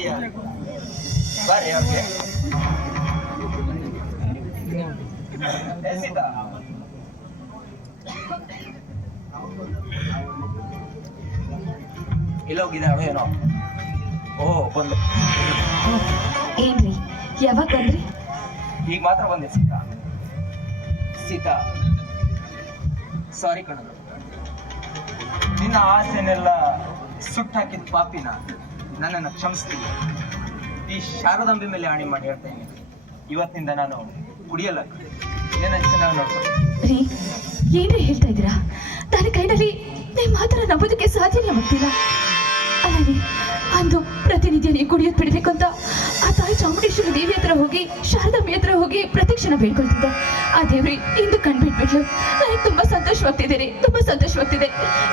ಇದೆಯಾ? ಬರ್ರಿ ಅವ್ರಿಗೆ. ಸೀತಾ, ಇಲ್ಲೋಗಿದ್ದಾಳು ಏನೋ. ಓ ಬಂದು. ಏನ್ರಿ ಯಾವಾಗ ಬಂದ್ರಿ? ಈಗ ಮಾತ್ರ ಬಂದೆ ಸೀತಾ. ಸೀತಾ, ಸಾರಿ ಕಣ, ನಿನ್ನ ಆಸೆನೆಲ್ಲ ಸುಟ್ಟಾಕಿದ ಪಾಪಿನ ನನ್ನನ್ನು ಕ್ಷಮಿಸ್ತೀನಿ. ಈ ಶಾರದಾಂಬೆ ಮೇಲೆ ಆಣಿ ಮಾಡಿ ಹೇಳ್ತಾ ಇದ್ದೀನಿ, ಇವತ್ತಿನಿಂದ ನಾನು ಕುಡಿಯಲ್ಲ. ನಿನ್ನ ಚೆನ್ನಾಗಿ ನೋಡ್ತೀನಿ. ರೀ ಏನ್ರಿ ಹೇಳ್ತಾ ಇದ್ದೀರಾ? ನನ್ನ ಕೈನಲ್ಲಿ ನಿಮ್ಮ ಮಾತ್ರ ನಂಬೋದಕ್ಕೆ ಸಾಧ್ಯನೇ ಆಗ್ತಿಲ್ಲ. ಅಲ್ಲ ರೀ, ಅಂದು ಪ್ರತಿನಿತ್ಯ ನೀವು ಕುಡಿಯೋದು ಬಿಡ್ಬೇಕು ಅಂತ ಆ ತಾಯಿ ಚಾಮುಂಡೇಶ್ವರಿ ದೇವಿ ಹತ್ರ ಹೋಗಿ, ಶಾರದಾಂಬೆ ಹತ್ರ ಹೋಗಿ ಪ್ರತಿಕ್ಷಣ ಬೇಡ್ಕೊಳ್ತಿದ್ದೆ. ಆ ದೇವ್ರಿ ಇಂದು ಕಣ್ಬಿಟ್ಬಿಟ್ಲು. ನನಗೆ ತುಂಬಾ ಸಂತೋಷವಾಗ್ತಿದೆ ರೀ, ತುಂಬಾ ಸಂತೋಷವಾಗ್ತಿದೆ.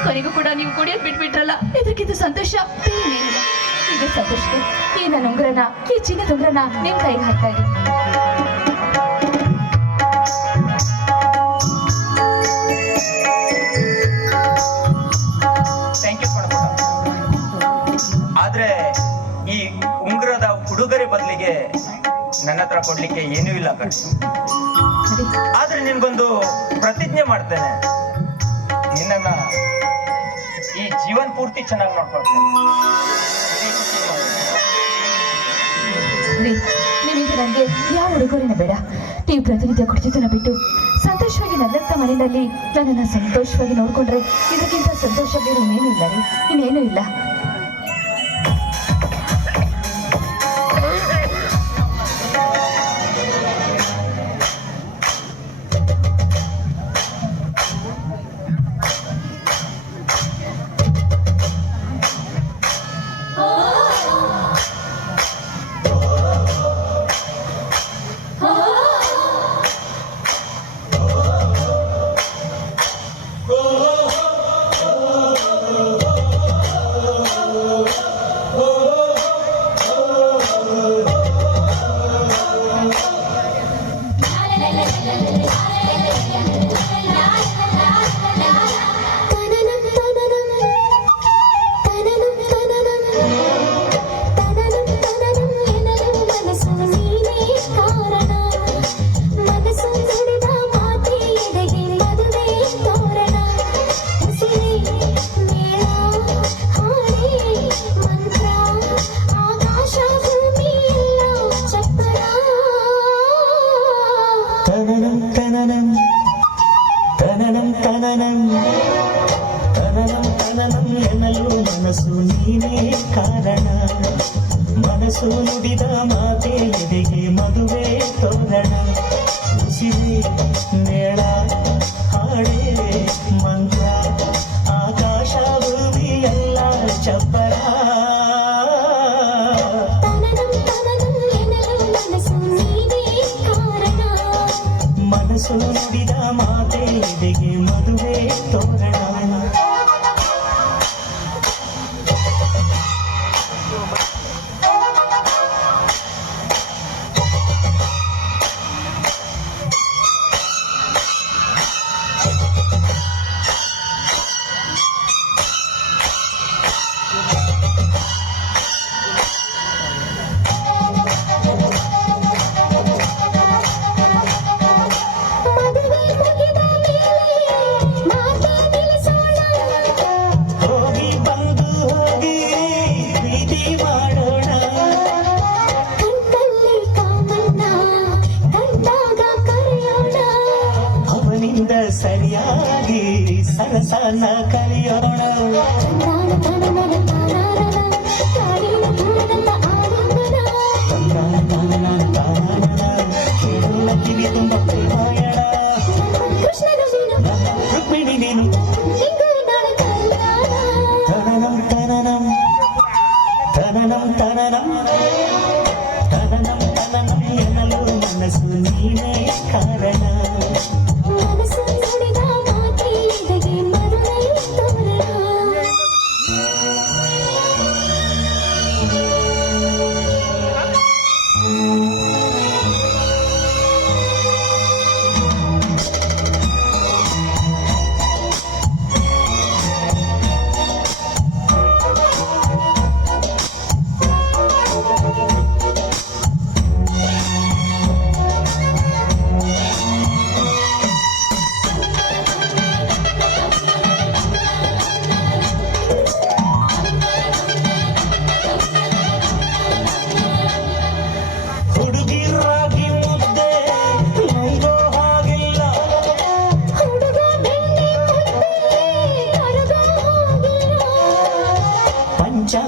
ಕೊನೆಗೂ ಕೂಡ ನೀವು ಕುಡಿಯೋದು ಬಿಟ್ಬಿಟ್ರಲ್ಲ, ಇದಕ್ಕಿಂತ ಸಂತೋಷ ಏನಿಲ್ಲ. ಇದೇ ಸಂತೋಷಕ್ಕೆ ಈ ನನ್ನ ಉಂಗ್ರನ, ಈ ಚಿನ್ನದ ಉಂಗ್ರನ ನಿಮ್ ಕೈಗೆ ಹಾಕ್ತಾ ಇದ್ದೀನಿ. ಆದ್ರೆ ಈ ಉಂಗುರದ ಉಡುಗೊರೆ ಬದಲಿಗೆ ನನ್ನ ಹತ್ರ ಕೊಡ್ಲಿಕ್ಕೆ ಏನೂ ಇಲ್ಲ ಕಣೆ. ಆದ್ರೆ ನಿನ್ಗೊಂದು ಪ್ರತಿಜ್ಞೆ ಮಾಡ್ತೇನೆ, ನಿನ್ನನ್ನ ಈ ಜೀವನ್ ಪೂರ್ತಿ ಚೆನ್ನಾಗಿ ನೋಡ್ಕೊಳ್ತೇನೆ. ನಿಮಗೆ ನನಗೆ ಯಾವ ಉಡುಗೊರೆನ ಬೇಡ. ನೀವು ಪ್ರತಿನಿತ್ಯ ಕುಡಿತನ ಬಿಟ್ಟು ಸಂತೋಷವಾಗಿ ನನ್ನಂತ ಮನೆಯಲ್ಲಿ ನನ್ನನ್ನು ಸಂತೋಷವಾಗಿ ನೋಡ್ಕೊಂಡ್ರೆ ಇದಕ್ಕಿಂತ ಸಂತೋಷ ಬೇರೆ ಇನ್ನೇನು ಇಲ್ಲ ರೀ, ಇನ್ನೇನು ಇಲ್ಲ. ಮನಸ್ಸು ನೀನೇ ಕಾರಣ, ಮನಸ್ಸು ನುಡಿದ ಮಾತೆ ಎದೆಗೆ ಮದುವೆ ತೋರಣ, ಉಸಿರೇ ಮೇಳ ಹಾಡೇ ಮಂತ್ರ, ಆಕಾಶ ಭೂಮಿ ಎಲ್ಲ ಚಪ್ಪರ. ಮನಸ್ಸು ನುಡಿದ ಮಾತೆ ಎದೆಗೆ ಮದುವೆ ತೋರಣ. ಸರಿಯಾಗಿ ಸರಸನ ಕಲಿಯೋಣ, ಕಿವಿ ತುಂಬ ಪ್ರೇಮಾಯಣ, ರುಕ್ಮಿಣಿ ನೀನು ತನನಂ ತನನಂ ತನನಂ ತನನಂ ತನನಂ ತನನಂ ಎನ್ನಲು ಮನಸ್ಸು ನೀನೇ ಕಾರಣ.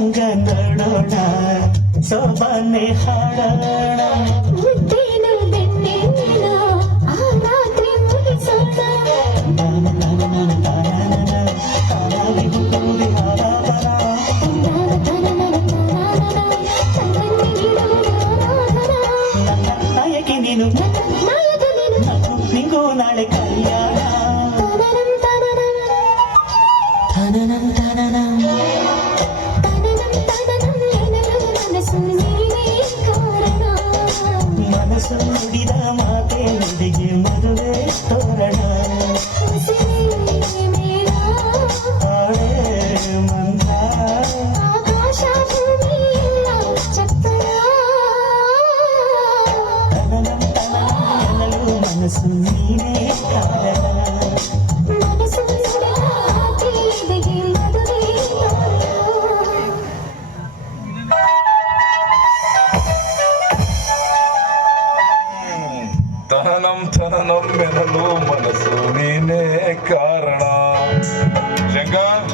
ಮಂಗ ನೋಡೋಣ ಸೋಬಾನೆ ಹಾಡೋಣ ಮುದ್ದೇನು ಬೆಣ್ಣೆನ ಆ ರಾತ್ರಿ ಮುಗಿಸೋಣ ತಾನಾಗಿ ಹುಟ್ಟುವುದೇ ಹಾರಾಬರ ನನ್ನ ನಾಯಕಿ ನೀನು ನಗು ನಿಂಗೂ ನಾಳೆ ಕಲ್ಯಾಣ ತನನಂ ತನನಂ ಮನಸ್ಸು ನುಡಿದ ಮಾತೆ ನುಡಿಗೆ ಮದುವೆ ತೋರಣ ಆಳೆ ಮಂತ್ರ ತನನಂ ತನನಂ ಎನ್ನಲು ಮನಸ್ಸು ನೀನೇ ಕಾರಣ ತನನಂ ಎನ್ನಲು ಮನಸ್ಸು ನೀನೇ ಕಾರಣ. ಶಂಕರ್,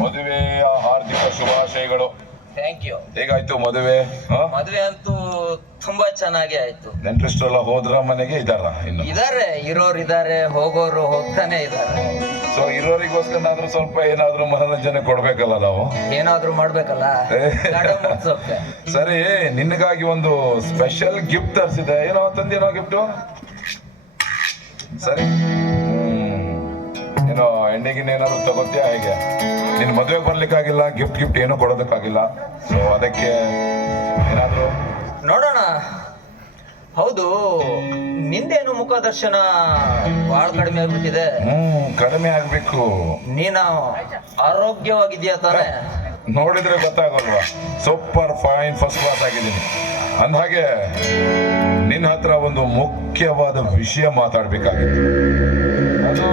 ಮದುವೆಯ ಹಾರ್ದಿಕ ಶುಭಾಶಯಗಳು. Thank you. ಹೇಗಾಯ್ತು ಮದುವೆ? ಮದುವೆ ಅಂತೂ ತುಂಬಾ ಚೆನ್ನಾಗಿ ಆಯ್ತು. ನೆಂಟ್ರಿಸ್ಟ್ರೆಲ್ಲ ಹೋದ್ರ ಮನೆಗೆ ಇದಾರ? ಇನ್ನು ಇದಾರೆ, ಇರೋರು ಇದಾರೆ, ಹೋಗೋರು ಹೋಗ್ತಾನೆ ಇದಾರೆ. ಸೊ ಇರೋರಿಗೋಸ್ಕರ ಸ್ವಲ್ಪ ಏನಾದ್ರೂ ಮನೋರಂಜನೆ ಕೊಡ್ಬೇಕಲ್ಲ ನಾವು. ಏನಾದ್ರೂ ಮಾಡ್ಬೇಕಲ್ಲ ಗಂಡ ಮುಗ್ಸೋಕೆ. ಸರಿ, ನಿನಗಾಗಿ ಒಂದು ಸ್ಪೆಷಲ್ ಗಿಫ್ಟ್ ತರಿಸಿದೆ. ಏನೋ ತಂದೇನೋ ಗಿಫ್ಟು? ಸರಿ, ಏನೋ ಹೆಣ್ಣಿಗಿನ್ನೇನಾದ್ರು ತಗೋತೀಯಾ ಹೇಗೆ? ನಿನ್ ಮದುವೆಗೆ ಬರ್ಲಿಕ್ಕಾಗಿಲ್ಲ, ಗಿಫ್ಟ್ ಏನೋ ಕೊಡೋದಕ್ಕಾಗಿಲ್ಲ. ಸೊ ಅದಕ್ಕೆ ಏನಾದ್ರು ನೋಡೋಣ. ಹೌದು, ನಿಂದೇನು ಮುಖದರ್ಶನ ಬಹಳ ಕಡಿಮೆ ಆಗ್ಬಿಟ್ಟಿದೆ. ಕಡಿಮೆ ಆಗ್ಬೇಕು. ನೀನು ಆರೋಗ್ಯವಾಗಿದ್ಯಾ ತಾನೆ? ನೋಡಿದ್ರೆ ಗೊತ್ತಾಗಲ್ವಾ? ಸೂಪರ್ ಫೈನ್ ಫಸ್ಟ್ ಕ್ಲಾಸ್ ಆಗಿದ್ದೀನಿ. ಅಂದ್ಹಾಗೆ ನಿನ್ನ ಹತ್ರ ಒಂದು ಮುಖ್ಯವಾದ ವಿಷಯ ಮಾತಾಡ್ಬೇಕಾಗಿತ್ತು. ಅದು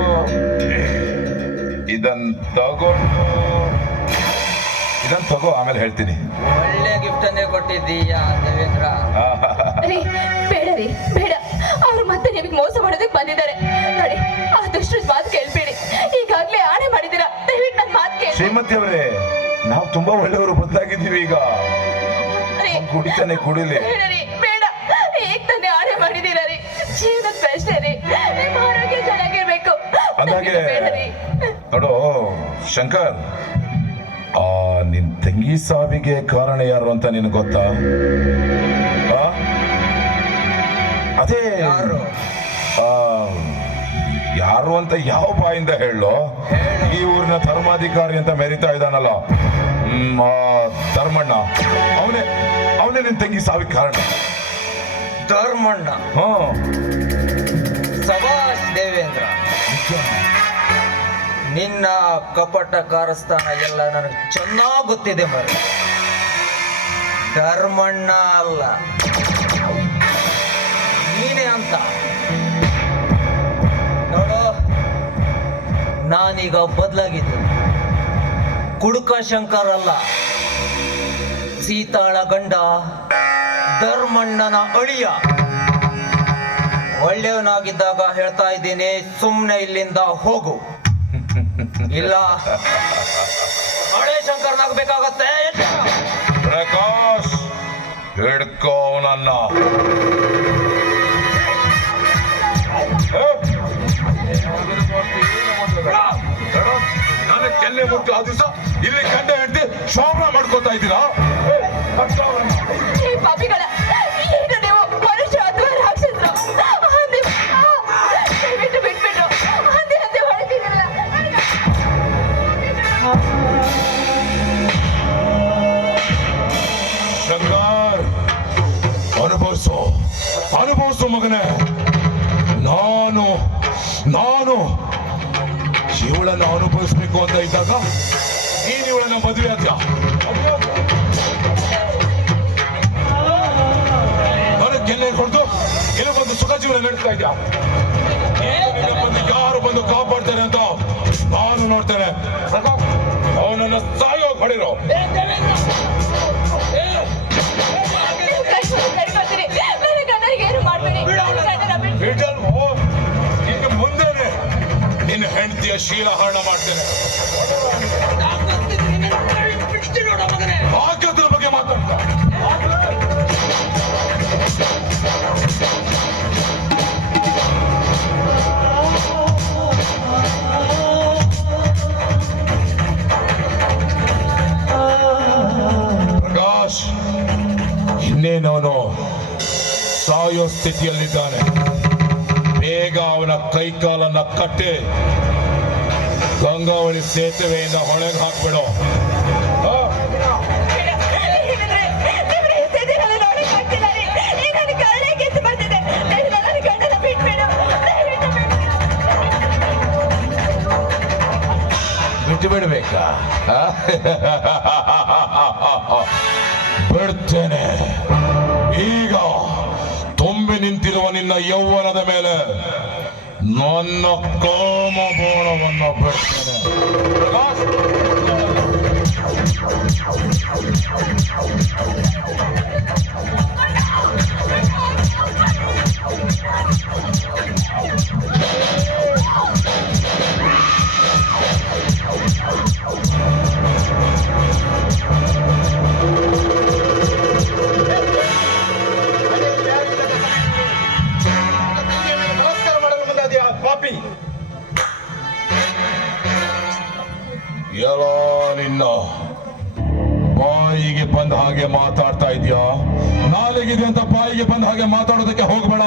ಇದನ್ ತಗೋ, ಆಮೇಲೆ ಹೇಳ್ತೀನಿ. ಒಳ್ಳೆ ಗಿಫ್ಟ್ ಅನ್ನೇ ಕೊಟ್ಟಿದ್ದೀಯಾ ದೇವೇಂದ್ರ. ರೀ, ಬೇಡ ರೀ, ಬೇಡ. ಅವ್ರು ಮತ್ತೆ ನಿಮಗೆ ಮೋಸ ಮಾಡೋದಕ್ಕೆ ಬಂದಿದ್ದಾರೆ ನೋಡಿ. ಆದಷ್ಟು ಮಾತು ಕೇಳ್ಬೇಡಿ. ಈಗಾಗ್ಲೇ ಆಣೆ ಮಾಡಿದ್ದೀರಾ, ದಯವಿಟ್ಟು ನನ್ನ ಮಾತು ಕೇಳಿ. ಶ್ರೀಮತಿ ಅವರೇ, ನಾವು ತುಂಬಾ ಒಳ್ಳೆಯವರು, ಬದಲಾಗಿದ್ದೀವಿ ಈಗ. ಕುಡಿಲಿ. ಬೇಡ ರೀ, ಬೇಡ. ಈಗ ತಾನೇ ಆಣೆ ಮಾಡಿದ್ದೀರಾ ರೀ. ಜೀವನದ ಪ್ರಶ್ನೆ ರೀ, ನಿಮ್ಮ ಆರೋಗ್ಯ ಚೆನ್ನಾಗಿರ್ಬೇಕು. ಅಂದಾಗೆ ಬೇಡ ರೀ. ನೋಡು ಶಂಕರ್, ನಿನ್ ತಂಗಿ ಸಾವಿಗೆ ಕಾರಣ ಯಾರು ಅಂತ ನಿನಗೆ ಗೊತ್ತಾ? ಅದೇ ಯಾರು ಅಂತ ಯಾವ ಬಾಯಿಂದ ಹೇಳೋ? ಈ ಊರಿನ ಧರ್ಮಾಧಿಕಾರಿ ಅಂತ ಮೆರಿತಾ ಇದ್ದಾನಲ್ಲ, ಧರ್ಮಣ್ಣ, ಅವನೇ ನಿನ್ ತಂಗಿ ಸಾವಿಗೆ ಕಾರಣ. ಧರ್ಮಣ್ಣ? ಸಭಾಷ್ ದೇವೇಂದ್ರ. ನಿನ್ನ ಕಪಟ ಕಾರಸ್ಥಾನ ಎಲ್ಲ ನನಗೆ ಚೆನ್ನಾಗಿ ಗೊತ್ತಿದೆ ಮರಿ. ಧರ್ಮಣ್ಣ ಅಲ್ಲ, ನೀನೇ ಅಂತ. ನೋಡು, ನಾನೀಗ ಬದಲಾಗಿದ್ದೀನಿ. ಕುಡುಕ ಶಂಕರ್ ಅಲ್ಲ, ಸೀತಾಳ ಗಂಡ ಧರ್ಮಣ್ಣನ ಅಳಿಯ. ಒಳ್ಳೆಯವನಾಗಿದ್ದಾಗ ಹೇಳ್ತಾ ಇದ್ದೀನಿ, ಸುಮ್ಮನೆ ಇಲ್ಲಿಂದ ಹೋಗು. ಇಲ್ಲ ಹಳೆ ಶಂಕರ್ನಾಗಬೇಕಾಗತ್ತೆ. ಪ್ರಕಾಶ್, ಹಿಡ್ಕೋ ನನ್ನ. ನಾನು ಕೆನ್ನೆ ಮುಟ್ಟು ಆ ದಿವಸ ಇಲ್ಲಿ ಗಂಡ ಹೆಂಡತಿ ಶೋಭನ ಮಾಡ್ಕೊತಾ ಇದ್ದೀರಾ? ಪಾಪಿಗಳ, ಏನು ನೀವು ಮನುಷ್ಯ ಅಥವಾ ರಾಕ್ಷಸರು? ದಯವಿಟ್ಟು ಬಿಟ್ಬಿಟ್ಟು ಅಂದೆ ಹೊರಟಿರಲ್ಲ. ಶಂಕರ್, ಅನುಭವಿಸು ಮಗನೇ. ನಾನು ಇವಳನ್ನ ಅನುಭವಿಸ್ಬೇಕು ಅಂತ ಇದ್ದಾಗ ನೀನು ಇವಳನ್ನ ಮದುವೆ ಆದ್ಯ. ನನಗೆ ಕೆನ್ನೆ ಹೊಡೆದು ಏನೋ ಒಂದು ಸುಖ ಜೀವನ ನಡೆಸ್ತಾ ಇದ್ಯಾ? ಯಾರು ಬಂದು ಕಾಪಾಡ್ತಾರೆ ಅಂತ ನಾನು ನೋಡ್ತೇನೆ. ಅವನನ್ನ ಸಾಯೋ ಹೊಡಿರೋ. ಇನ್ನು ಮುಂದೆನೆ ನಿನ್ನ ಹೆಂಡತಿಯ ಶೀಲ ಹರಣ ಮಾಡ್ತೇನೆ. ಇನ್ನೇನವನು ಸಾಯೋ ಸ್ಥಿತಿಯಲ್ಲಿದ್ದಾನೆ. ಬೇಗ ಅವನ ಕೈಕಾಲನ್ನ ಕಟ್ಟಿ ಗಂಗಾವಳಿ ಸೇತುವೆಯಿಂದ ಹೊಳೆಗೆ ಹಾಕ್ಬಿಡು. ಬಿಟ್ಟು ಬಿಡ್ಬೇಕಾ? ಬಿಡ್ತೇನೆ. ಈಗ ತುಂಬಿ ನಿಂತಿರುವ ನಿನ್ನ ಯೌವನದ ಮೇಲೆ ನನ್ನ ಕಾಮಬೋಣವನ್ನು ಬಿಡ್ತೇನೆ. ಪಾಪಿ, ಎಲ್ಲ ನಿನ್ನ ಬಾಯಿಗೆ ಬಂದ ಹಾಗೆ ಮಾತಾಡ್ತಾ ಇದೀಯಾ? ನಾಲಿಗಿದೆ ಅಂತ ಬಾಯಿಗೆ ಬಂದ ಹಾಗೆ ಮಾತಾಡೋದಕ್ಕೆ ಹೋಗ್ಬೇಡ.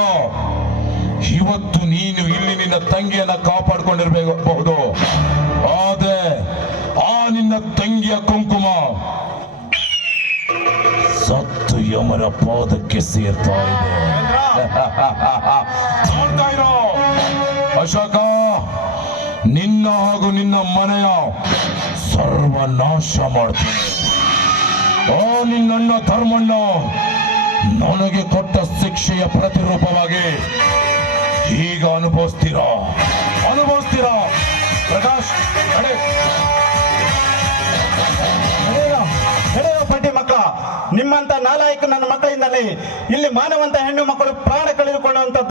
ಇವತ್ತು ನೀನು ಇಲ್ಲಿ ನಿನ್ನ ತಂಗಿಯನ್ನ ಕಾಪಾಡ್ಕೊಂಡಿರ್ಬೇಕು, ಆದ್ರೆ ಆ ನಿನ್ನ ತಂಗಿಯ ಕುಂಕುಮ ಸತ್ತು ಯಮರ ಪಾದಕ್ಕೆ ಸೇರ್ತಾ ಇದೆ. ನೋಡ್ತಾ ಇರೋ ಅಶೋಕ, ನಿನ್ನ ಹಾಗೂ ನಿನ್ನ ಮನೆಯ ಸರ್ವನಾಶ ಮಾಡ್ತೀನಿ. ಆ ನಿನ್ನಣ್ಣ ಧರ್ಮಣ್ಣ ನನಗೆ ಕೊಟ್ಟ ಶಿಕ್ಷೆಯ ಪ್ರತಿರೂಪವಾಗಿ ಈಗ ಅನುಭವಿಸ್ತೀರಾ. ಪ್ರಕಾಶ್, ನಡೆಯೋ ಪಟ್ಟಿ ಮಕ್ಕಳ, ನಿಮ್ಮಂತ ನಾಲಾಯಕ ನನ್ನ ಮಕ್ಕಳಿಂದಲೇ ಇಲ್ಲಿ ಮಾನವಂತ ಹೆಣ್ಣು ಮಕ್ಕಳು ಪ್ರಾಣ ಕಳೆದುಕೊಳ್ಳುವಂತ